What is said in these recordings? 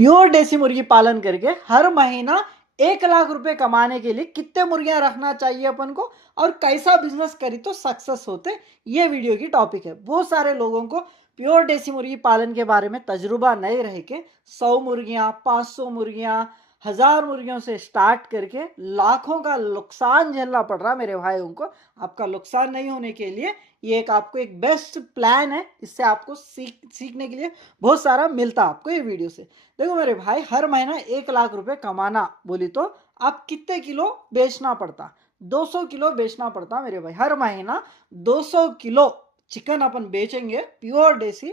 Pure देसी मुर्गी पालन करके हर महीना 1 लाख रुपए कमाने के लिए कितने मुर्गियां रखना चाहिए अपन को और कैसा बिजनेस करी तो सक्सेस होते, ये वीडियो की टॉपिक है। बहुत सारे लोगों को प्योर देसी मुर्गी पालन के बारे में तजुर्बा नहीं रह के 100 मुर्गियां, 500 मुर्गियां, 1000 मुर्गियों से स्टार्ट करके लाखों का नुकसान झेलना पड़ रहा मेरे भाइयों को। आपका नुकसान नहीं होने के लिए ये एक आपको एक बेस्ट प्लान है। इससे आपको सीखने के लिए बहुत सारा मिलता आपको ये वीडियो से। देखो मेरे भाई, हर महीना 1 लाख रुपए कमाना बोली तो आप कितने किलो बेचना पड़ता? 200 किलो बेचना पड़ता मेरे भाई। हर महीना 200 किलो चिकन अपन बेचेंगे प्योर देसी।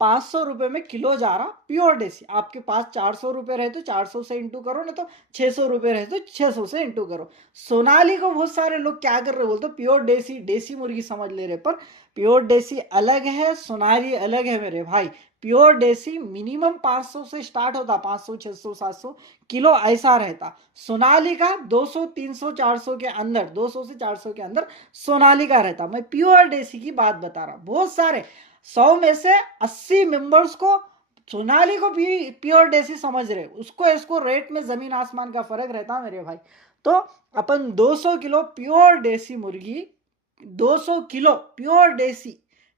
500 रुपए में किलो जा रहा प्योर देसी। आपके पास 400 रुपए रहे तो 400 से इंटू करो, नहीं तो 600 रुपए रहे तो 600 से इंटू करो। सोनाली को बहुत सारे लोग क्या कर रहे बोलते प्योर देसी, देसी मुर्गी समझ ले रहे, पर प्योर देसी अलग है, सोनाली अलग है मेरे भाई। प्योर देसी मिनिमम 500 से स्टार्ट होता, 500, 600, 700 किलो ऐसा रहता। सोनाली का 200, 300, 400 के अंदर, 200 से 400 के अंदर सोनाली का रहता। मैं प्योर देसी की बात बता रहा। बहुत सारे 100 में से 80 मेंबर्स को सोनाली को भी प्योर देसी समझ रहे, उसको इसको रेट में जमीन आसमान का फर्क रहता मेरे भाई। तो अपन 200 किलो प्योर देसी मुर्गी, 200 किलो प्योर देसी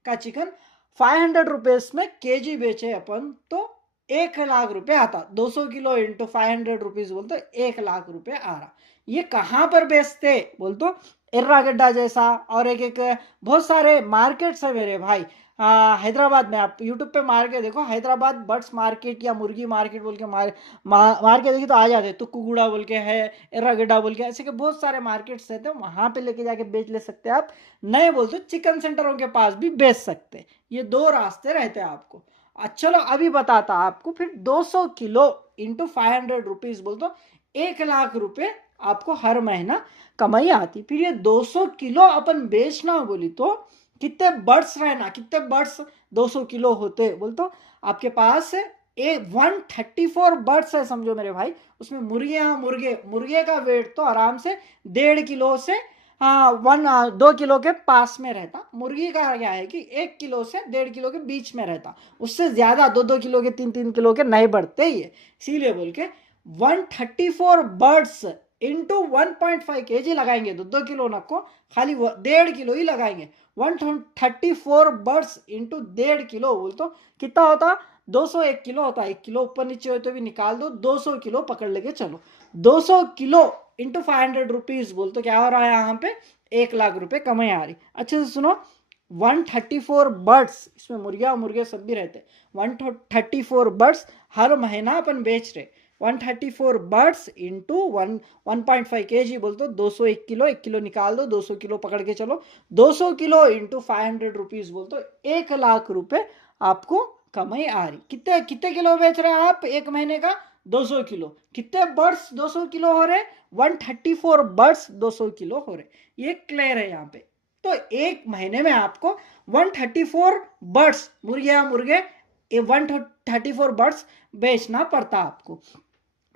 का चिकन 500 रुपीज में केजी बेचे अपन तो 1 लाख रुपए आता। 200 किलो इंटू 500 रुपीज बोल तो 1 लाख रुपए आ रहा। ये कहाँ पर बेचते बोल तो एर्रागड्डा जैसा और एक एक बहुत सारे मार्केट्स है मेरे भाई। हैदराबाद में आप यूट्यूब पे मार के देखो, हैदराबाद बर्ड्स मार्केट या मुर्गी मार्केट बोल के मार के देखिए तो आ जाते। तुक्कुगुड़ा बोल के है, एर्रागड्डा बोल के, ऐसे के बहुत सारे मार्केट्स रहते हैं, वहां पे लेके जाके बेच ले सकते हैं आप। नहीं बोल तो चिकन सेंटरों के पास भी बेच सकते। ये दो रास्ते रहते हैं आपको। अच्छा चलो अभी बताता आपको। फिर 200 किलो इंटू 500 रुपीज बोल तो 1 लाख रुपए आपको हर महीना कमाई आती। फिर ये 200 किलो अपन बेचना बोली तो कितने बर्ड्स रहना, कितने बर्ड्स 200 किलो होते बोल तो आपके पास 134 बर्ड्स है समझो मेरे भाई। उसमें मुर्गे का वेट तो आराम से 1.5 किलो से 2 किलो के पास में रहता। मुर्गी का क्या है कि 1 किलो से 1.5 किलो के बीच में रहता। उससे ज्यादा 2-2 किलो के, 3-3 किलो के नहीं बढ़ते ही है। इसीलिए बोल के 134 बर्ड्स इंटू 1.5 kg लगाएंगे। 2-2 किलो नको, खाली 1.5 किलो ही लगाएंगे। 134 बर्ड्स इंटू 1.5 किलो बोल तो कितना होता? 201 किलो होता। 1 किलो ऊपर नीचे हो तो भी निकाल दो, 200 किलो पकड़ लेके चलो। 200 किलो इंटू 500 रुपीज बोल तो क्या हो रहा है यहाँ पे? 1 लाख रुपए कमाई आ रही। अच्छे से सुनो, 134 बर्ड्स, इसमें मुर्गे सब भी रहते। 134 बर्ड्स हर महीना अपन बेच रहे। 134 बर्ड्स इंटू 1.5 kg बोल तो 201 किलो, 1 किलो निकाल दो, 200 किलो पकड़ के चलो। 200 किलो इंटू 500 रुपीज बोल तो 1 लाख रुपए आपको कमाई आ रही। कितने कितने किलो बेच रहे हैं आप एक महीने का? 200 किलो। कितने बर्ड्स 200 किलो हो रहे? 134 बर्ड्स 200 किलो हो रहे। ये क्लियर है यहाँ पे। तो एक महीने में आपको 134 बर्ड्स, मुर्गे 134 बर्ड्स बेचना पड़ता आपको।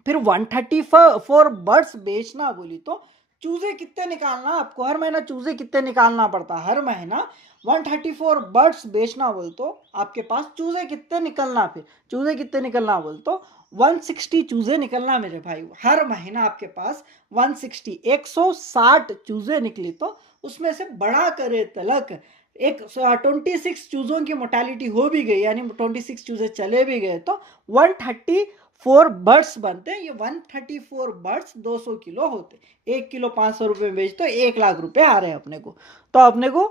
फिर 134 बर्ड्स बेचना बोली तो चूजे कितने निकालना आपको? हर महीना चूजे कितने निकालना पड़ता? हर महीना 134 बर्ड्स बेचना बोल तो आपके पास चूजे कितने निकलना? फिर चूजे कितने निकलना बोल तो 160 चूजे निकलना मेरे भाई। हर महीना आपके पास 160 चूजे निकली तो उसमें से बड़ा करे तलक एक 26 चूजों की मोर्टेलिटी हो भी गई, यानी 26 चूजे चले भी गए तो 134 बर्ड्स बनते। ये 134 बर्ड्स 200 किलो होते। 1 किलो 500 रुपए में बेच तो 1 लाख रुपए आ रहे हैं अपने को। तो अपने को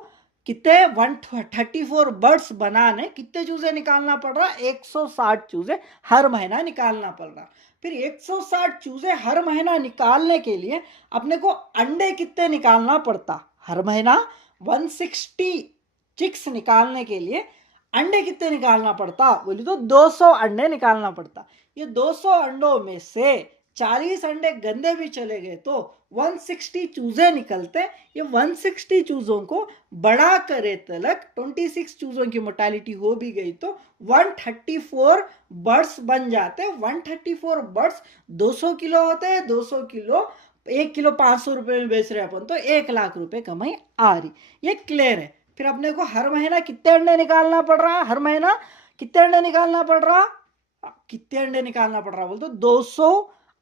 कितने 134 बर्ड्स बनाने कितने चूजे निकालना पड़ रहा? 160 चूजे हर महीना निकालना पड़ रहा। फिर 160 चूजे हर महीना निकालने के लिए अपने को अंडे कितने निकालना पड़ता? हर महीना 160 चिक्स निकालने के लिए अंडे कितने निकालना पड़ता बोली तो 200 अंडे निकालना पड़ता। ये 200 अंडों में से 40 अंडे गंदे भी चले गए तो 160 चूजे निकलते। ये 160 चूजों को बड़ा करे तलक 26 चूजों की मोर्टेलिटी हो भी गई तो 134 बर्ड्स बन जाते। 134 बर्ड्स 200 किलो होते हैं। 200 किलो 1 किलो 500 रुपए में बेच रहे अपन तो 1 लाख रुपए कमाई आ रही। ये क्लियर है। फिर अपने को हर महीना कितने अंडे निकालना पड़ रहा? हर महीना कितने अंडे निकालना पड़ रहा? कितने अंडे निकालना पड़ रहा बोल तो 200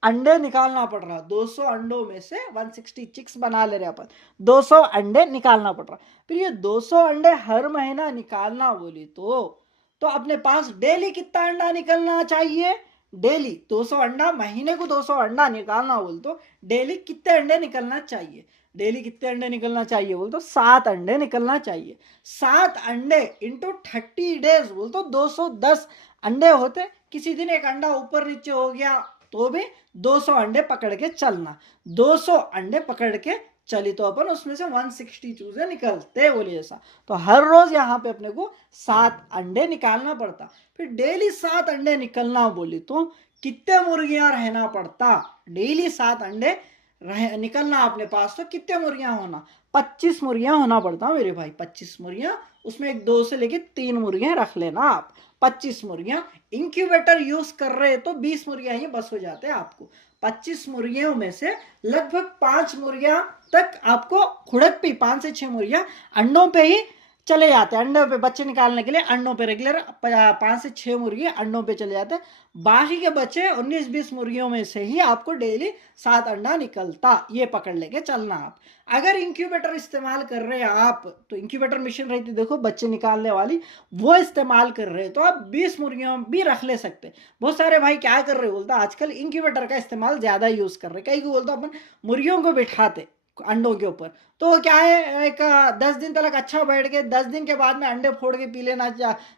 अंडे निकालना पड़ रहा। 200 अंडों में से 160 चिक्स बना ले रहे अपन, 200 अंडे निकालना पड़ रहा। फिर ये 200 अंडे हर महीना निकालना बोली तो अपने पास डेली कितना अंडा निकलना चाहिए? डेली 200 अंडा, महीने को 200 अंडा निकालना बोल तो डेली कितने अंडे निकलना चाहिए? डेली कितने अंडे निकलना चाहिए बोल तो 7 अंडे निकलना चाहिए। 7 अंडे इंटू 30 डेज बोल तो 210 अंडे होते। किसी दिन एक अंडा ऊपर नीचे हो गया तो भी 200 अंडे पकड़ के चलना। 200 अंडे पकड़ के चली तो अपन उसमें से 160 चूजे निकलते बोली ऐसा। तो हर रोज यहाँ पे अपने को 7 अंडे निकालना पड़ता। फिर डेली 7 अंडे निकलना बोली तो कितने मुर्गियां रहना पड़ता? डेली 7 अंडे निकलना अपने पास तो कितने मुर्गियां होना? 25 मुर्गियां होना पड़ता मेरे भाई। 25 मुर्गियां, उसमें एक 2 से लेके 3 मुर्गियां रख लेना आप। 25 मुर्गियां इंक्यूबेटर यूज कर रहे तो 20 मुर्गियां ही बस हो जाते हैं आपको। 25 मुर्गियों में से लगभग 5 मुर्गियां तक आपको खुड़क पे 5 से 6 मुर्गियां अंडों पे ही चले जाते हैं। अंडों पे बच्चे निकालने के लिए अंडों पे रेगुलर 5 से 6 मुर्गी अंडों पे चले जाते हैं। बाकी के बच्चे 19-20 मुर्गियों में से ही आपको डेली 7 अंडा निकलता। ये पकड़ लेके चलना आप। अगर इंक्यूबेटर इस्तेमाल कर रहे हैं आप तो इंक्यूबेटर मशीन रहती देखो बच्चे निकालने वाली, वो इस्तेमाल कर रहे हैं तो आप 20 मुर्गियों भी रख ले सकते। बहुत सारे भाई क्या कर रहे बोलता आजकल इंक्यूबेटर का इस्तेमाल ज्यादा यूज कर रहे। कहीं बोलता अपन मुर्गियों को बिठाते अंडों के ऊपर तो क्या है, एक 10 दिन तक अच्छा बैठ के 10 दिन के बाद में अंडे फोड़ के पी लेना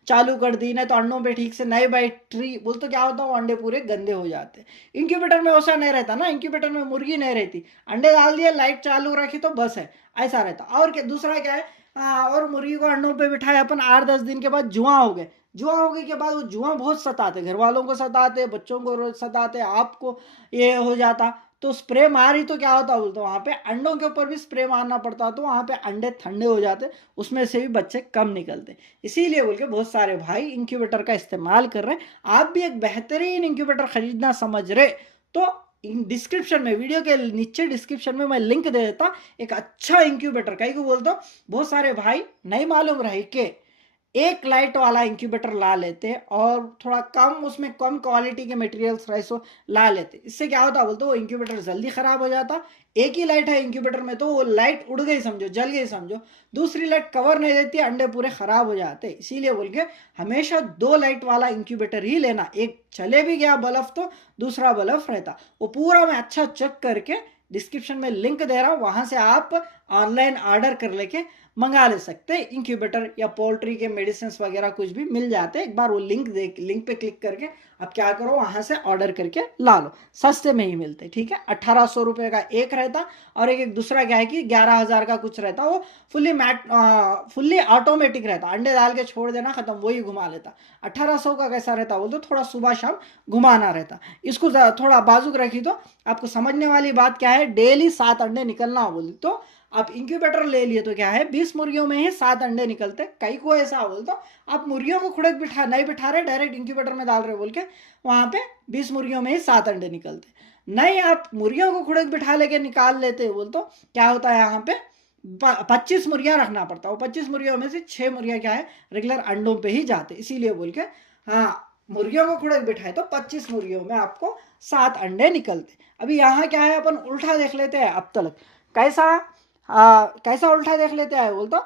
चालू कर दी ना तो अंडों पे ठीक से नहीं बैठी बोल तो क्या होता है वो अंडे पूरे गंदे हो जाते। इंक्यूबेटर में वैसा नहीं रहता ना, इंक्यूबेटर में मुर्गी नहीं रहती, अंडे डाल दिए लाइट चालू रखी तो बस है, ऐसा रहता। और क्या दूसरा क्या है, और मुर्गी को अंडों पे बिठाए अपन 8-10 दिन के बाद जुआ हो गए। जुआ हो गए के बाद वो जुआ बहुत सताते, घर वालों को सताते, बच्चों को रोज सताते, आपको ये हो जाता तो स्प्रे मारी तो क्या होता बोलते वहां पे अंडों के ऊपर भी स्प्रे मारना पड़ता तो वहां पे अंडे ठंडे हो जाते, उसमें से भी बच्चे कम निकलते। इसीलिए बोल के बहुत सारे भाई इंक्यूबेटर का इस्तेमाल कर रहे हैं। आप भी एक बेहतरीन इंक्यूबेटर खरीदना समझ रहे तो डिस्क्रिप्शन में, वीडियो के नीचे डिस्क्रिप्शन में मैं लिंक दे देता एक अच्छा इंक्यूबेटर। कहीं को बोलता बहुत सारे भाई नहीं मालूम रहे कि एक लाइट वाला इंक्यूबेटर ला लेते और थोड़ा कम उसमें कम क्वालिटी के मटेरियल्स रहे सो ला लेते। इससे क्या होता बोलते वो इंक्यूबेटर जल्दी खराब हो जाता। एक ही लाइट है इंक्यूबेटर में तो वो लाइट उड़ गई समझो, जल गई समझो, दूसरी लाइट कवर नहीं देती, अंडे पूरे खराब हो जाते। इसीलिए बोल के हमेशा 2 लाइट वाला इंक्यूबेटर ही लेना। एक चले भी गया बल्ब तो दूसरा बल्ब रहता। वो पूरा मैं अच्छा चेक करके डिस्क्रिप्शन में लिंक दे रहा हूँ, वहां से आप ऑनलाइन ऑर्डर कर लेके मंगा ले सकते हैं। इंक्यूबेटर या पोल्ट्री के मेडिसिन वगैरह कुछ भी मिल जाते हैं। एक बार वो लिंक पे क्लिक करके आप क्या करो वहां से ऑर्डर करके ला लो, सस्ते में ही मिलते। ठीक है, 1800 रुपए का एक रहता और एक दूसरा क्या है कि 11,000 का कुछ रहता। वो फुल्ली ऑटोमेटिक रहता, अंडे डाल के छोड़ देना खत्म, वही घुमा लेता। 1800 का कैसा रहता बोल तो थोड़ा सुबह शाम घुमाना रहता। इसको थोड़ा बाजुक रखी तो आपको समझने वाली बात क्या है, डेली 7 अंडे निकलना बोल तो आप इंक्यूबेटर ले लिए तो क्या है 20 मुर्गियों में ही 7 अंडे निकलते। कई को ऐसा बोल तो आप मुर्गियों को खुड़क नहीं बिठा रहे, डायरेक्ट इंक्यूबेटर में डाल रहे बोल के वहां पे 20 मुर्गियों में ही 7 अंडे निकलते। नहीं आप मुर्गियों को खुड़क बिठा लेके निकाल लेते बोल तो क्या होता है यहाँ पे 25 मुर्गियां रखना पड़ता है। 25 मुर्गियों में से 6 मुर्गियां क्या है रेगुलर अंडों पे ही जाते। इसीलिए बोल के हाँ मुर्गियों को खुड़क बिठाए तो 25 मुर्गियों में आपको 7 अंडे निकलते। अभी यहाँ क्या है अपन उल्टा देख लेते हैं अब तक कैसा उल्टा देख लेते हैं बोल तो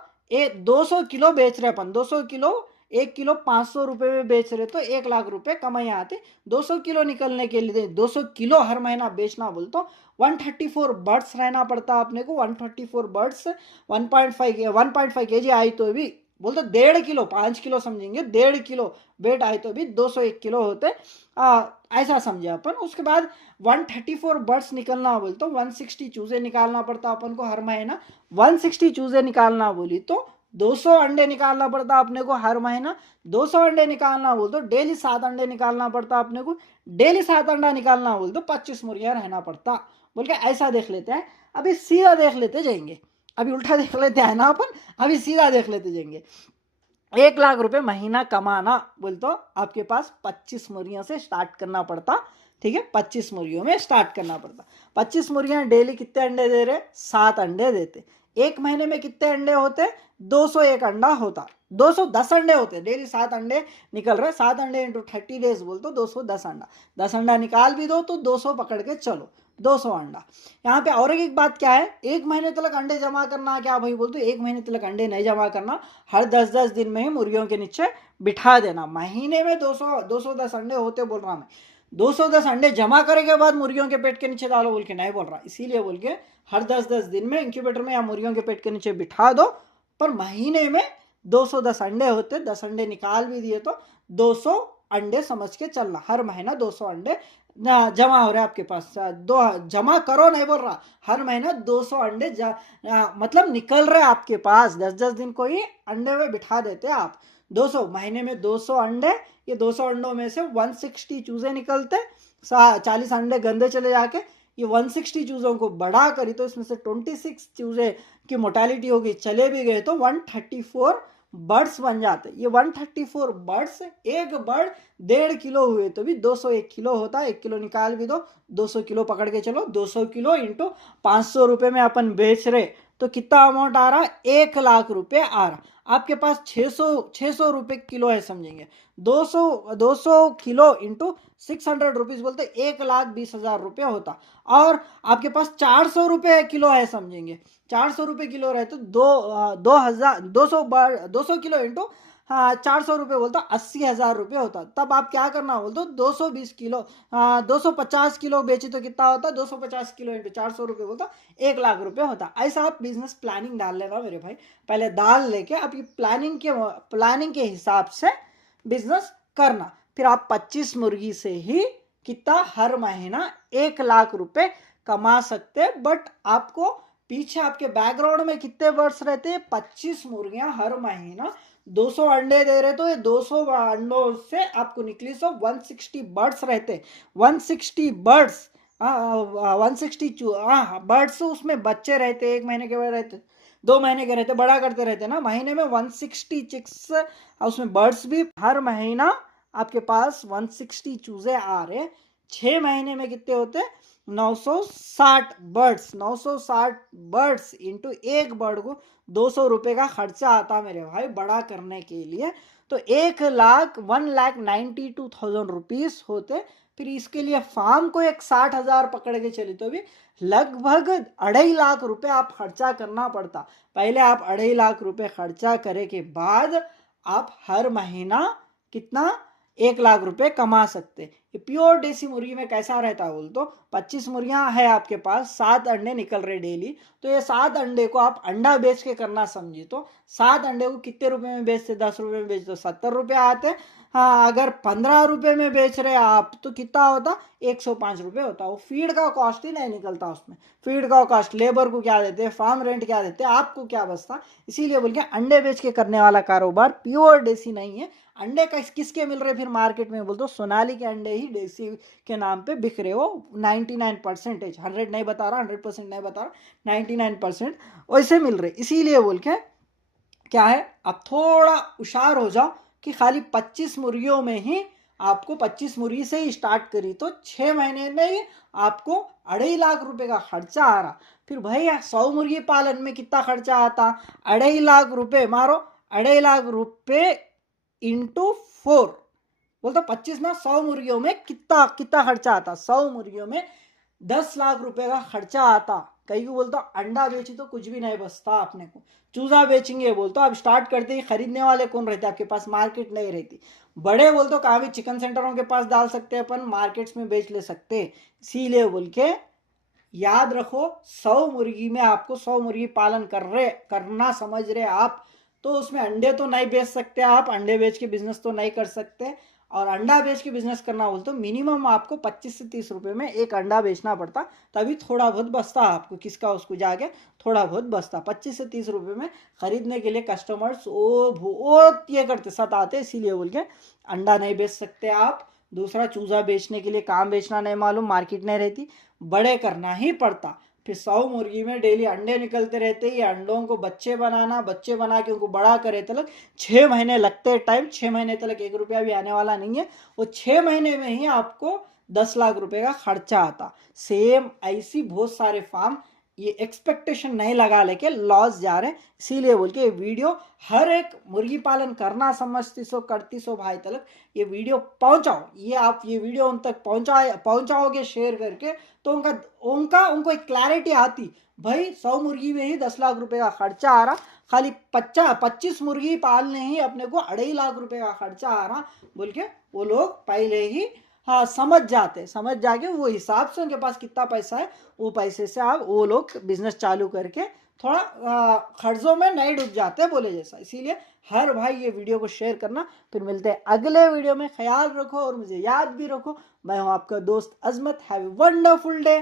200 किलो बेच रहे अपन, 200 किलो 1 किलो 500 रुपए में बेच रहे तो 1 लाख रुपए कमाई आते। 200 किलो निकलने के लिए 200 किलो हर महीना बेचना बोल तो 134 बर्ड्स रहना पड़ता अपने को। 134 बर्ड्स 1.5 केजी आई तो भी बोल तो 1.5 किलो 5 किलो समझेंगे, 1.5 किलो वेट आए तो भी 201 किलो होते, ऐसा समझे अपन। उसके बाद 134 बर्ड्स निकलना बोल तो 160 चूजे निकालना पड़ता अपन को हर महीना। 160 चूजे निकालना बोली तो 200 अंडे निकालना पड़ता अपने को हर महीना। 200 अंडे निकालना बोल तो डेली 7 अंडे निकालना पड़ता अपने को। डेली 7 अंडा निकालना बोल तो 25 मुर्गियां रहना पड़ता बोल के ऐसा देख लेते हैं। अभी सीधा देख लेते जाएंगे, अभी उल्टा देख लेते हैं ना अपन, अभी सीधा देख लेते जाएंगे। 1 लाख रुपए महीना कमाना बोल तो आपके पास 25 मुर्गियों से स्टार्ट करना पड़ता। ठीक है, 25 मुर्गियों में स्टार्ट करना पड़ता। 25 मुर्गियां डेली कितने अंडे दे रहे? 7 अंडे देते। एक महीने में कितने अंडे होते? 201 अंडा होता, 210 अंडे होते, डेली 7 अंडे निकल रहे, 7 अंडे इंटू 30 डेज बोल तो 210 अंडा, 10 अंडा निकाल भी दो तो 200 पकड़ के चलो, 200 अंडा। यहाँ पे और एक बात क्या है, एक महीने तक अंडे जमा करना, क्या भाई बोलते, एक महीने तक अंडे नहीं जमा करना, हर 10-10 दिन में ही मुर्गियों के नीचे बिठा देना। महीने में 210 अंडे होते बोल रहा मैं, 210 अंडे जमा करने के बाद मुर्गियों के पेट के नीचे डालो बोल के नहीं बोल रहा, इसीलिए बोल के हर 10-10 दिन में इंक्यूबेटर में या मुर्गियों के पेट के नीचे बिठा दो। पर महीने में 210 अंडे होते, 10 अंडे निकाल भी दिए तो 200 अंडे समझ के चलना, हर महीना 200 अंडे जमा हो रहे आपके पास। दो जमा करो नहीं बोल रहा, हर महीना 200 अंडे मतलब निकल रहे आपके पास, 10-10 दिन को ही अंडे में बिठा देते आप। 200 महीने में 200 अंडे, ये 200 अंडों में से 160 चूजे निकलते, 40 अंडे गंदे चले जाके, ये 160 चूजों को बढ़ा करी तो इसमें से 26 चूजे की मोर्टेलिटी होगी, चले भी गए तो 134 बर्ड्स बन जाते। ये 134 बर्ड्स, एक बर्ड 1.5 किलो हुए तो भी 201 किलो होता है, 1 किलो निकाल भी दो, 200 किलो पकड़ के चलो, 200 किलो इंटू 500 रुपये में अपन बेच रहे तो कितना अमाउंट आ रहा? 1 लाख रुपए आ रहा। आपके पास 600 रुपये किलो है समझेंगे, 200 किलो इंटू 600 रुपीज बोलते 1,20,000 रुपये होता। और आपके पास 400 रुपये किलो है समझेंगे, 400 रुपये किलो रहे तो 200 किलो इंटू 400 रुपये बोलता 80,000 रुपये होता। तब आप क्या करना बोल दो, 220 किलो 250 किलो बेची तो कितना होता? 250 किलो इंटू 400 रुपये बोलता 1 लाख रुपये होता। ऐसा आप बिजनेस प्लानिंग डाल लेना मेरे भाई, पहले डाल लेके आप ये प्लानिंग के हिसाब से बिजनेस करना। फिर आप 25 मुर्गी से ही कितना हर महीना 1 लाख रुपए कमा सकते। बट आपको पीछे आपके बैकग्राउंड में कितने बर्ड्स रहते हैं? 25 मुर्गियां हर महीना 200 अंडे दे रहे तो ये 200 अंडों से आपको निकली 160 बर्ड्स रहते, 160 बर्ड्स 160 बर्ड्स, उसमें बच्चे रहते, 1 महीने के बाद रहते, 2 महीने के रहते, बड़ा करते रहते ना, महीने में 160 चिक्स, उसमें बर्ड्स भी हर महीना आपके पास 160 चूजे आ रहे। 6 महीने में कितने होते? 960 बर्ड्स, 960 बर्ड्स इंटू एक बर्ड को 200 रुपये का खर्चा आता मेरे भाई बड़ा करने के लिए, तो 1,92,000 रुपीज होते। फिर इसके लिए फार्म को 60,000 पकड़ के चली तो भी लगभग 2.5 लाख रुपए आप खर्चा करना पड़ता। पहले आप 2.5 लाख रुपए खर्चा करे के बाद आप हर महीना कितना? 1 लाख रुपए कमा सकते। ये प्योर देसी मुर्गी में कैसा रहता है बोल तो 25 मुर्गियां है आपके पास, 7 अंडे निकल रहे डेली, तो ये 7 अंडे को आप अंडा बेच के करना समझिए तो 7 अंडे को कितने रुपए में बेचते? 10 रुपए में बेचते तो 70 रुपये आते। हाँ, अगर 15 रुपए में बेच रहे आप तो कितना होता? 105 रुपये होता। वो फीड का कॉस्ट ही नहीं निकलता उसमें, फीड का कॉस्ट, लेबर को क्या देते, फार्म रेंट क्या देते, आपको क्या बचता। इसीलिए बोल के अंडे बेच के करने वाला कारोबार प्योर देसी नहीं है। अंडे किसके मिल रहे फिर मार्केट में बोल तो सोनाली के अंडे ही देसी के नाम पे बिक रहे हो। 99%, 100 नहीं बता रहा, 100% नहीं बता रहा, 99% वैसे मिल रहे। इसीलिए बोल के क्या है, आप थोड़ा होशियार हो जाओ कि खाली 25 मुर्गियों में ही आपको 25 मुर्गी से ही स्टार्ट करी तो 6 महीने में ही आपको 2.5 लाख रुपए का खर्चा आ रहा। फिर भैया 100 मुर्गी पालन में कितना खर्चा आता? 2.5 लाख रुपए मारो, 2.5 लाख रुपए इंटू 4 बोलता 25 ना, 100 मुर्गियों में कितना खर्चा आता? 100 मुर्गियों में 10 लाख रुपए का खर्चा आता। कहीं को बोलता अंडा बेची तो कुछ भी नहीं बचता अपने को, चूजा बेचेंगे बोलते अब स्टार्ट करते ही खरीदने वाले कौन रहते? आपके पास मार्केट नहीं रहती। बड़े बोलते कहाँ भी चिकन सेंटरों के पास डाल सकते हैं अपन, मार्केट्स में बेच ले सकते। इसीलिए बोल के याद रखो, 100 मुर्गी में आपको 100 मुर्गी पालन करना समझ रहे आप तो उसमें अंडे तो नहीं बेच सकते आप, अंडे बेच के बिजनेस तो नहीं कर सकते। और अंडा बेच के बिजनेस करना बोलते तो मिनिमम आपको 25 से 30 रुपए में एक अंडा बेचना पड़ता, तभी थोड़ा बहुत बचता आपको, किसका उसको जाके थोड़ा बहुत बचता। 25 से 30 रुपए में खरीदने के लिए कस्टमर्स बहुत ये करते सताते, इसीलिए बोल के अंडा नहीं बेच सकते आप। दूसरा, चूजा बेचने के लिए काम बेचना नहीं मालूम, मार्केट नहीं रहती, बड़े करना ही पड़ता। फिर 100 मुर्गी में डेली अंडे निकलते रहते, ये अंडों को बच्चे बना के उनको बड़ा करे तक 6 महीने लगते टाइम। 6 महीने तक 1 रुपया भी आने वाला नहीं है, वो 6 महीने में ही आपको 10 लाख रुपए का खर्चा आता। सेम ऐसी बहुत सारे फार्म ये एक्सपेक्टेशन नहीं लगा लेके लॉस जा रहे, इसीलिए बोल के ये वीडियो हर एक मुर्गी पालन करना समझती सो करती सो भाई तक ये वीडियो पहुंचाओ। ये आप ये वीडियो उन तक पहुंचाओगे शेयर करके, तो उनको एक क्लैरिटी आती, भाई 100 मुर्गी में ही 10 लाख रुपए का खर्चा आ रहा, खाली 25 मुर्गी पालने ही अपने को 2.5 लाख रुपए का खर्चा आ रहा बोल के वो लोग पहले ही हाँ समझ जाके वो हिसाब से उनके पास कितना पैसा है वो पैसे से आप वो लोग बिजनेस चालू करके थोड़ा खर्चों में नहीं डूब जाते बोले जैसा। इसीलिए हर भाई ये वीडियो को शेयर करना। फिर मिलते हैं अगले वीडियो में, ख्याल रखो और मुझे याद भी रखो। मैं हूं आपका दोस्त Azmat. Have a wonderful day.